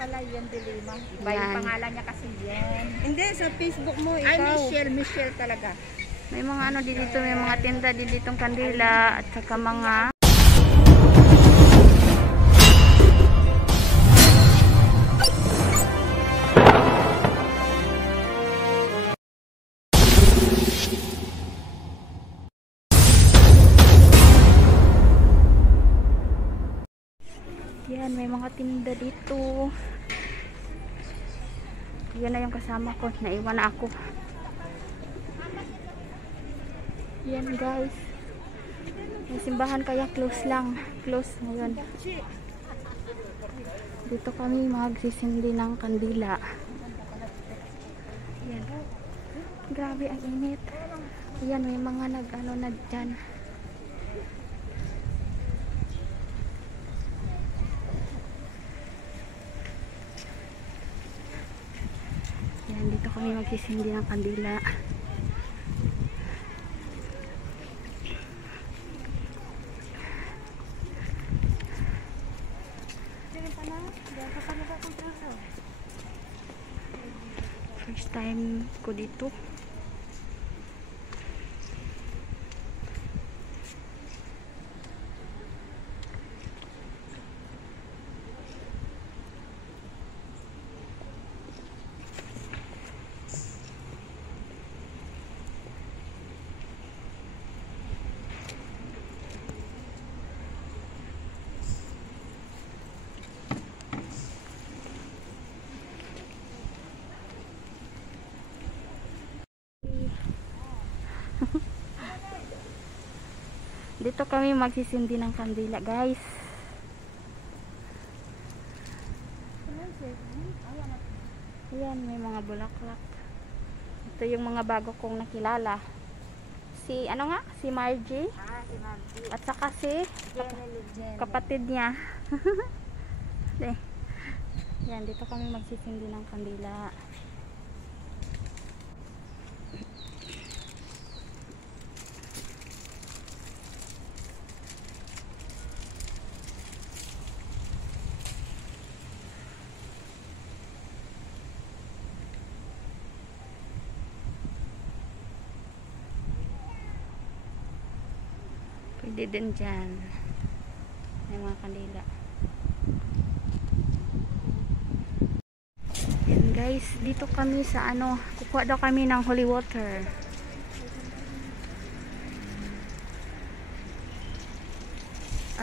pala, Yen de Lima. Iba Yan. yung pangalan niya kasi Yen. Hindi, sa Facebook mo, ikaw. Ay, Michelle talaga. May mga ano dito, may mga tinda ditong kandila at saka mga yan, may mga tinda dito. Yan na yung kasama ko, naiwan na ako. Yan guys, may simbahan kaya close lang, close ngayon. Dito kami magsisindi ng kandila. Yan, grabe ang init. Yan, may mga nag-ano na dyan. Yan, dito kami magsisindi ng kandila. First time ko dito. Dito kami magsisindi ng kandila, guys. Ayan, may mga bulaklak. Ito yung mga bago kong nakilala. Si, ano nga? Si Margie. Si Margie. At saka si kapatid niya. Yan, dito kami magsisindi ng kandila. Pwede din dyan. May mga kandila. Yan guys, dito kami sa ano, kukuha daw kami ng holy water.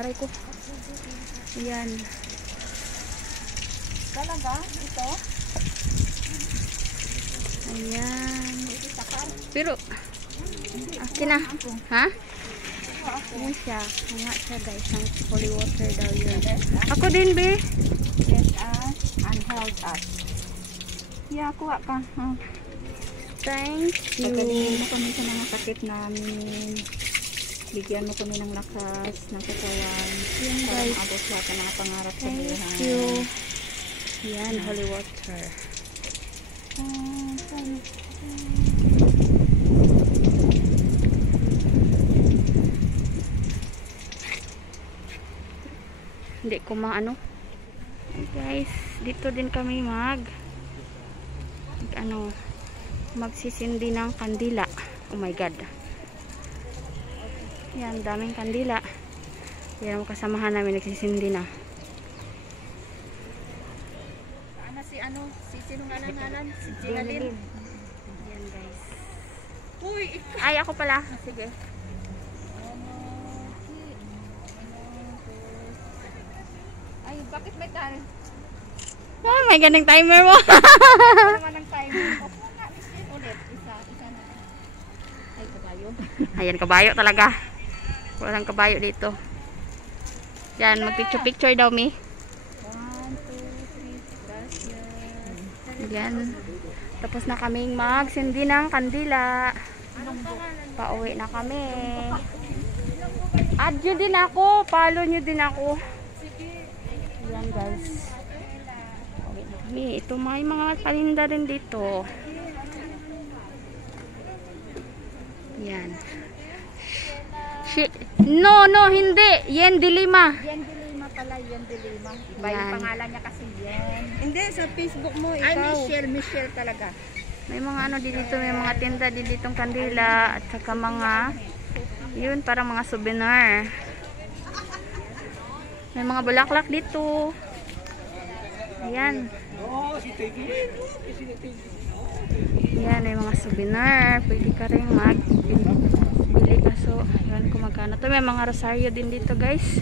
Aray ko. Yan. Talaga? Ito? Ayan. Pero, akin na. Ha? Ayan siya. Nga siya guys. Ang holy water daw yun. Ako din, be. Bless us and help us. Yeah, kuha ka. Thank you. Pagkalingin mo kami sa mga sakit namin. Bigyan mo kami ng lakas, ng katawan. Yan Para guys. maabot lahat ng mga pangarap sa Thank buhay. you. Yan, holy water. Hindi ko maano. Guys, dito din kami magsisindi ng kandila. Oh my god. Yan, daming kandila. Yan ang kasamahan namin nagsisindi na. Si sino nga nangalan? Si Jelalyn. Yan guys. Uy! Ay, ako pala. Sige. Ay, bakit may tayo? Oh, may ganang timer mo. Naman ang timer ko. Ulit, isa na. Ay, kabayo. Ayan, kabayo talaga. Walang kabayo dito. Yan, mag-picture daw, mi. 1, 2, 3, gracias. Yan. Tapos na kaming magsindi ng kandila. Pauwi na kami. Add nyo din ako. Follow nyo din ako. Yan guys. Pauwi na kami. Ito may mga palinda rin dito. Yan. No, hindi. Yen de Lima. Yen de Lima pala, Yen de Lima. Iba Yan. yung pangalan niya kasi Yen. Hindi, Hindi, sa Facebook mo, Ay, ikaw. Michelle talaga. May mga ano dito, may mga tinda ditong kandila at saka mga yun, parang mga souvenir. May mga bulaklak dito. Ayan. Ayan, may mga souvenir. Pwede ka rin magbili kaso, ayan kung magkano. Ito, may mga rosaryo din dito, guys.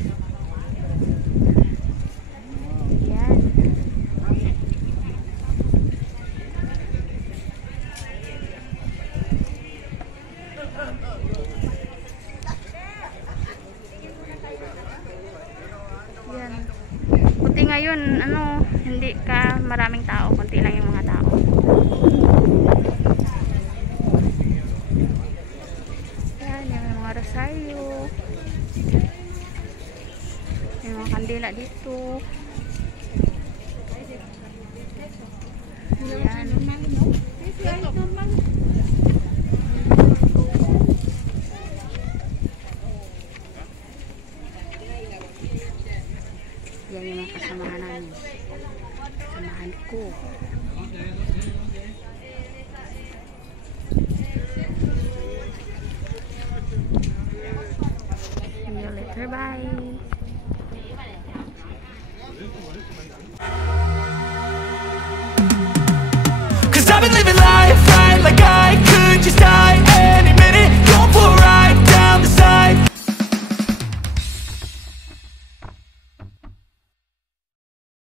Ayan. Ayan. Buti ngayon, ano, hindi ka maraming tao, konti lang yung mga tao. Ayan, yung mga rosaryo. May mga kandila dito. Ayan. Yan yung mga kasamahan namin. Kasamahan ko. See you later. Bye. Cause I've been living life right like I could just die